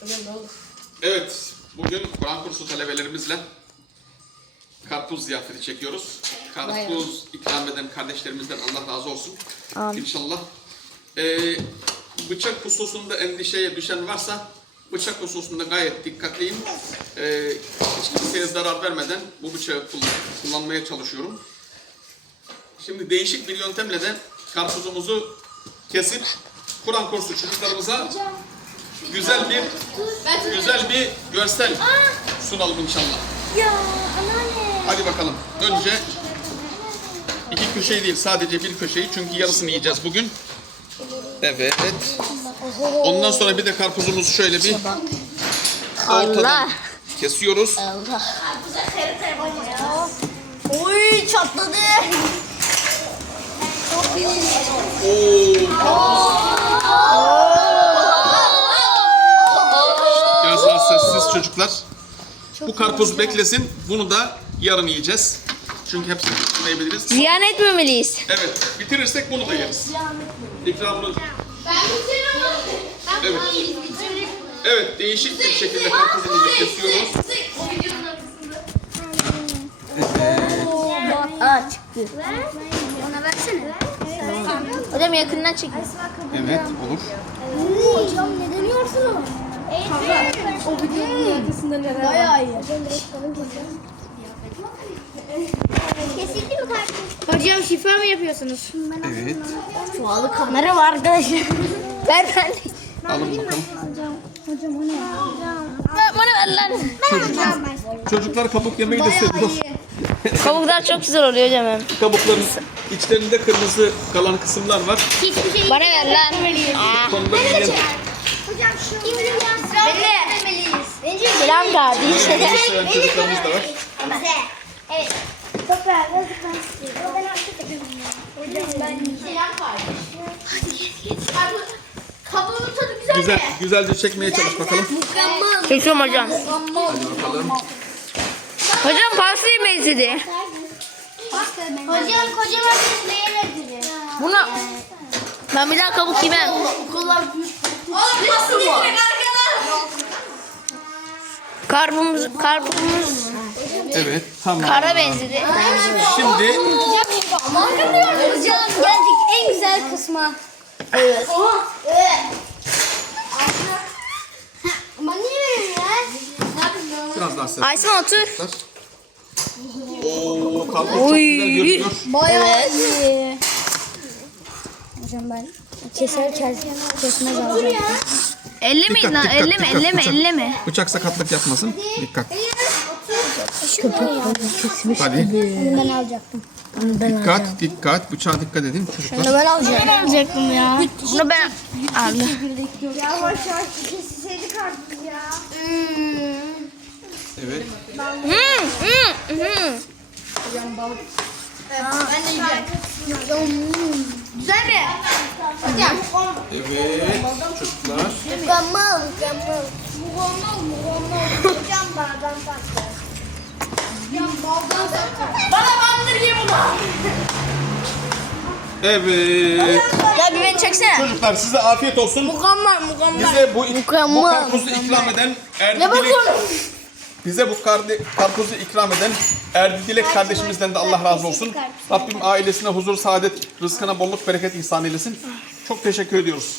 Hocam ne oldu? Evet, bugün Kur'an kursu talebelerimizle karpuz ziyafeti çekiyoruz. Karpuz ikram eden kardeşlerimizden Allah razı olsun. İnşallah. Ee, bıçak hususunda endişeye düşen varsa bıçak hususunda gayet dikkatliyim. Ee, hiç kimseye zarar vermeden bu bıçağı kullan- kullanmaya çalışıyorum. Şimdi değişik bir yöntemle de karpuzumuzu kesip Kur'an kursu çocuklarımıza güzel bir güzel bir görsel sunalım inşallah. Ya anneanne. Hadi bakalım. Önce iki köşeyi değil sadece bir köşeyi çünkü yarısını yiyeceğiz bugün. Evet. Ondan sonra bir de karpuzumuzu şöyle bir ortadan kesiyoruz. Yapacağız. Oy çatladı. Biraz Bu karpuz beklesin. Bunu da yarın yiyeceğiz. Çünkü hepsini bitirmeyebiliriz. Ziyan etmemeliyiz. Evet. Bitirirsek bunu da yeriz. İkramını Ben bitiriyorum. Ben Evet. Evet, değişik bir şekilde karpuzumuzu kesiyoruz. O videonun arkasında. Aa çıktı. Ona versene. Hocam yakından çekin. Evet, olur. Hocam ne deniyorsunuz? O videonun arkasında neler Bayağı iyi. Kesildi mi karpuz? Hocam şifa mı yapıyorsunuz? Evet. Pahalı kamera var arkadaşlar. ver ben. Alın bakalım. Hocam o ne? Bana ver lan. Hocam Çocuklar kabuk yemeyi de seviyor. Kabuklar çok güzel oluyor hocam hem. Kabukların içlerinde kırmızı kalan kısımlar var. Hiçbir şey Bana ver lan. Aa. Konuda bilgen Şu Kim demeliyiz. Bence Selam seven çocuklarımız da var. Evet. Beğendim. Ben istiyorum. Ben artık Hocam ben Selam kardeş. Karpuz. Kabuğunun tadı güzel Güzel, mi? güzelce çekmeye çalış bakalım. Mükemmel. Çekiyorum hocam. Hadi bakalım. Hocam pastayı benzedi. Hocam kocaman bir beğenmedi. Buna ben bir daha kabuk yemem. Karpumuz, karpumuz Evet, tamam. kara benzedi. Şimdi Hocam geldik en güzel kısma. Evet. Evet. Ama niye veriyorum ya? biraz daha ses. Aysun otur. Oo, karpuz çok güzel görünüyor. Bayağı iyi. Hocam ben keser kes kesmez alacağım. Ellemeyin lan, elleme, elleme, bıçak. elleme. Bıçak sakatlık yapmasın. Dikkat. Hadi. Ben alacaktım. Dikkat, dikkat. Bıçağa dikkat edin çocuklar. Ben alacağım. Ben alacaktım ya. Bunu ben aldım. Yavaş yavaş kesilseydi karpuz ya. Evet. Hmm, hmm, hmm. Ben de yiyeceğim. Güzel mi? Hocam. Evet. Çocuklar. Mükemmel, mükemmel. Mükemmel, mükemmel. Hocam bardan tatlı. Hocam bardan tatlı. Bana bandır ye bunu. Evet. Ya bir beni çeksene. Çocuklar size afiyet olsun. Mükemmel, mükemmel. Bize bu, bu Mükemmel. karpuzu ikram eden Erdi bize bu kardi, karpuzu ikram eden Erdi Dilek kardeşimizden de Allah razı olsun. Rabbim ailesine huzur, saadet, rızkına bolluk, bereket ihsan eylesin. Çok teşekkür ediyoruz.